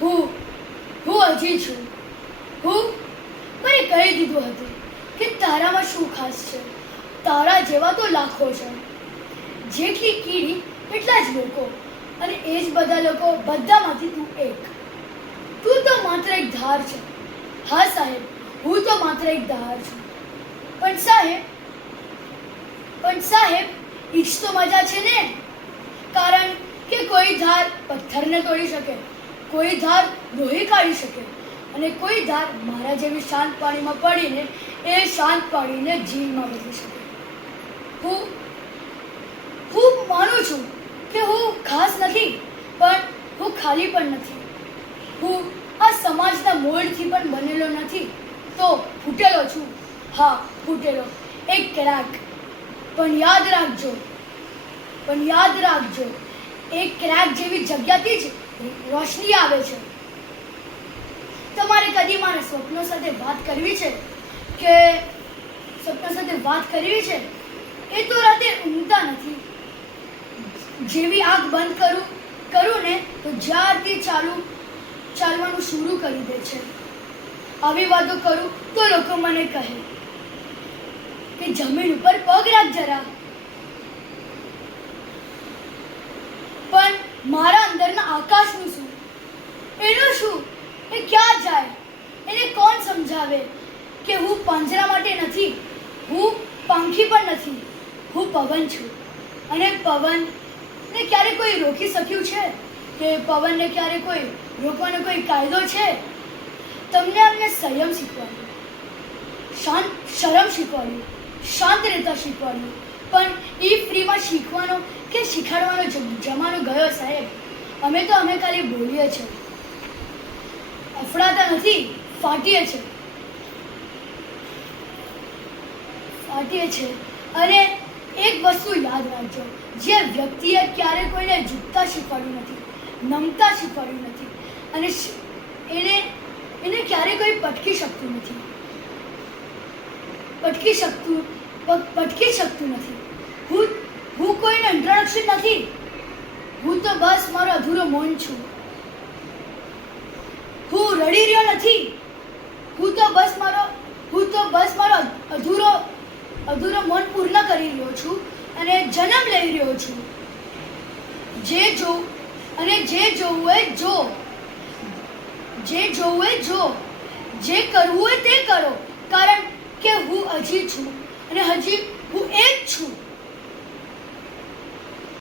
હું હું હજી છું. હું? મને કહી દીધું હતું કે તારામાં શું ખાસ છે. તારા જેવા તો લાખો છે. જેટલી કીડી એટલા જ લોકો. અને એ જ બધા લોકો બધામાંથી તું એક. તું તો માત્ર એક ધાર છે. હા સાહેબ, હું તો માત્ર એક ધાર છું. પણ સાહેબ પણ સાહેબ ઈજ તો મજા છે ને? કારણ કે કોઈ ધાર પથ્થરને તોડી શકે. કોઈ ધાર લોહી કાઢી શકે અને કોઈ ધાર મારા જેવી શાંત પાણીમાં પડીને એ શાંત પાણીને જીવમાં બદલી શકે. હું હું માનું છું કે હું ખાસ નથી, પણ હું ખાલી પણ નથી. હું આ સમાજના મોલ્ડથી પણ બનેલો નથી, તો ફૂટેલો છું. હા, ફૂટેલો. એક ક્રેક. પણ યાદ રાખજો. પણ યાદ રાખજો. એક ક્રેક જેવી જગ્યાથી જ રોશની આવે છે. તમારે કદી મારે સ્વપ્નો સાથે વાત કરવી છે? કે સ્વપ્ન સાથે વાત કરવી છે? એ તો રાતે ઊંઘતા નથી. જેવી આંખ બંધ કરું કરું ને તો જ્યારથી ચાલુ, ચાલવાનું શરૂ કરી દે છે. આવી વાતો કરું તો લોકો મને કહે કે જમીન ઉપર પગ રાખ જરા. પણ મારા આકાશનું શું? એનું શું? એ ક્યાં જાય? એને કોણ સમજાવે? કે હું પાંજરા માટે નથી, હું પંખી પણ નથી, હું પવન છું. અને પવન ને ક્યારે કોઈ રોકી શક્યું છે? કે પવનને ક્યારે કોઈ રોકવાનો કોઈ કાયદો છે? તમને અમને સંયમ શીખવાડ્યું, શાંત, શરમ શીખવાડ્યું, શાંત રહેતા શીખવાડ્યું. પણ એ ફ્રીમાં શીખવાનો કે શીખાડવાનો જમાનો ગયો સાહેબ. અમે તો અમે ખાલી બોલીએ છીએ. અફડાતા નથી, ફાટીએ છે ફાટીએ છે અને એક વસ્તુ યાદ રાખજો, જે વ્યક્તિએ ક્યારે કોઈને ઝૂકતા શીખવાડ્યું નથી, નમતા શીખવાડ્યું નથી, અને એને એને ક્યારે કોઈ પટકી શકતું નથી. પટકી શકતું પટકી શકતું નથી. હું હું કોઈને ઇન્ટ્રોડક્શન નથી. હું તો બસ મારો અધૂરો મૌન છું. હું રડી રહ્યો નથી. હું તો બસ મારો, હું તો બસ મારો અધૂરો અધૂરો મન પૂર્ણ કરી રહ્યો છું અને જન્મ લઈ રહ્યો છું. જે જો, અને જે જોવું હોય જો. જે જોવું એ જો. જે કરવું હોય તે કરો. કારણ કે હું હજી છું અને હજી એ